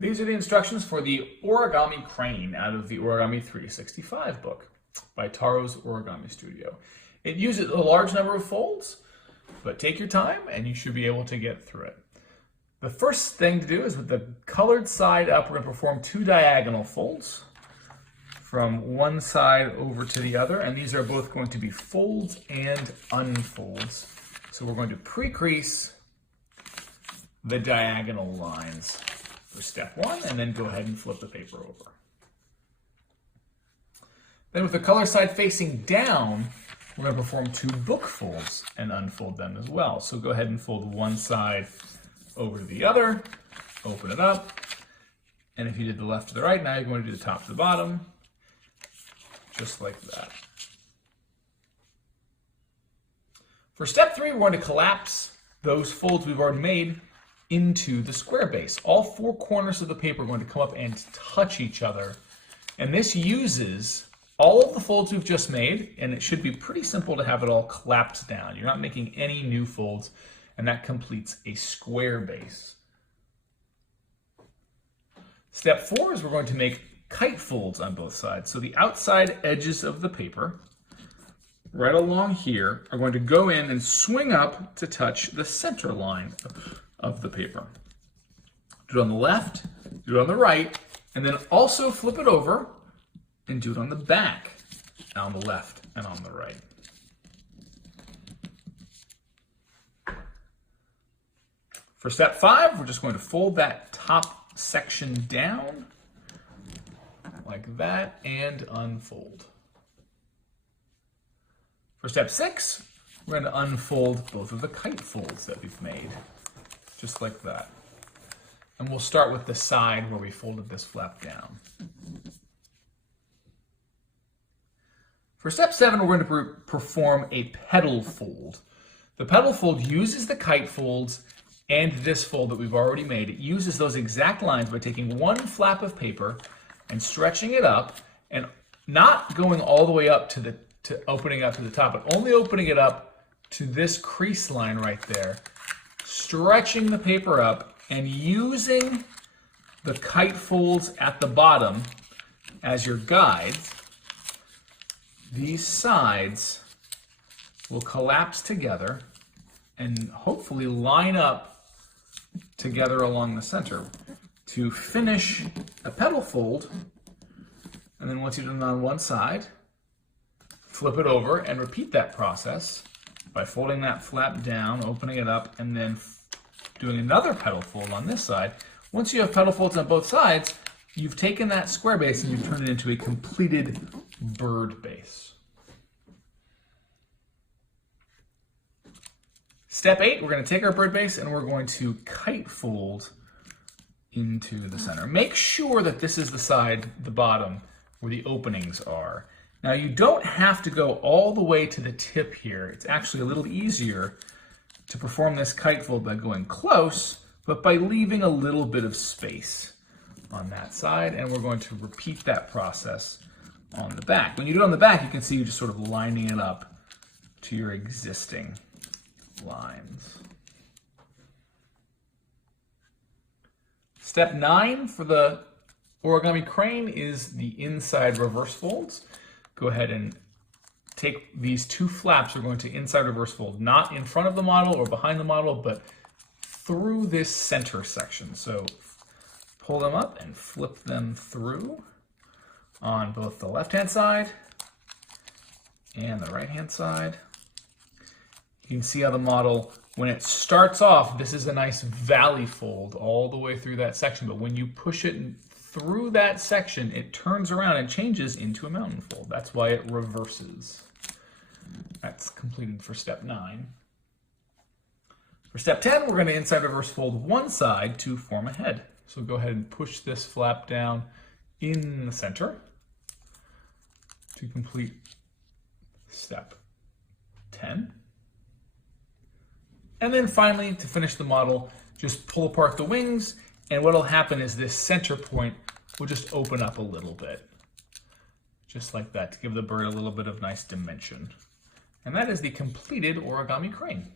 These are the instructions for the Origami Crane out of the Origami 365 book by TARO'S Origami Studio. It uses a large number of folds, but take your time and you should be able to get through it. The first thing to do is with the colored side up, we're going to perform 2 diagonal folds from one side over to the other, and these are both going to be folds and unfolds. So we're going to pre-crease the diagonal lines for step 1, and then go ahead and flip the paper over. Then with the color side facing down, we're going to perform 2 book folds and unfold them as well. So go ahead and fold one side over to the other, open it up, and if you did the left to the right, now you're going to do the top to the bottom, just like that. For step 3, we're going to collapse those folds we've already made into the square base. All 4 corners of the paper are going to come up and touch each other. And this uses all of the folds we've just made, and it should be pretty simple to have it all collapsed down. You're not making any new folds, and that completes a square base. Step 4 is we're going to make kite folds on both sides. So the outside edges of the paper, right along here, are going to go in and swing up to touch the center line of the paper. Do it on the left, do it on the right, and then also flip it over and do it on the back, on the left and on the right. For step 5, we're just going to fold that top section down like that and unfold. For step 6, we're going to unfold both of the kite folds that we've made, just like that. And we'll start with the side where we folded this flap down. For step 7, we're going to perform a petal fold. The petal fold uses the kite folds and this fold that we've already made. It uses those exact lines by taking one flap of paper and stretching it up, and not going all the way up to opening up to the top, but only opening it up to this crease line right there, stretching the paper up and using the kite folds at the bottom as your guides. These sides will collapse together and hopefully line up together along the center to finish a petal fold. And then once you've done it on one side, flip it over and repeat that process by folding that flap down, opening it up, and then doing another petal fold on this side. Once you have petal folds on both sides, you've taken that square base and you've turned it into a completed bird base. Step 8, we're going to take our bird base and we're going to kite fold into the center. Make sure that this is the side, the bottom, where the openings are. Now you don't have to go all the way to the tip here. It's actually a little easier to perform this kite fold by going close, but by leaving a little bit of space on that side, and we're going to repeat that process on the back. When you do it on the back, you can see you just sort of lining it up to your existing lines. Step 9 for the origami crane is the inside reverse folds. Go ahead and take these 2 flaps. We're going to inside reverse fold, not in front of the model or behind the model, but through this center section. So pull them up and flip them through on both the left-hand side and the right-hand side. You can see how the model, when it starts off, this is a nice valley fold all the way through that section, but when you push it through that section, it turns around and changes into a mountain fold. That's why it reverses. That's completed for step 9. For step 10, we're going to inside reverse fold one side to form a head. So go ahead and push this flap down in the center to complete step 10. And then finally, to finish the model, just pull apart the wings, and what will happen is this center point will just open up a little bit. Just like that, to give the bird a little bit of nice dimension. And that is the completed origami crane.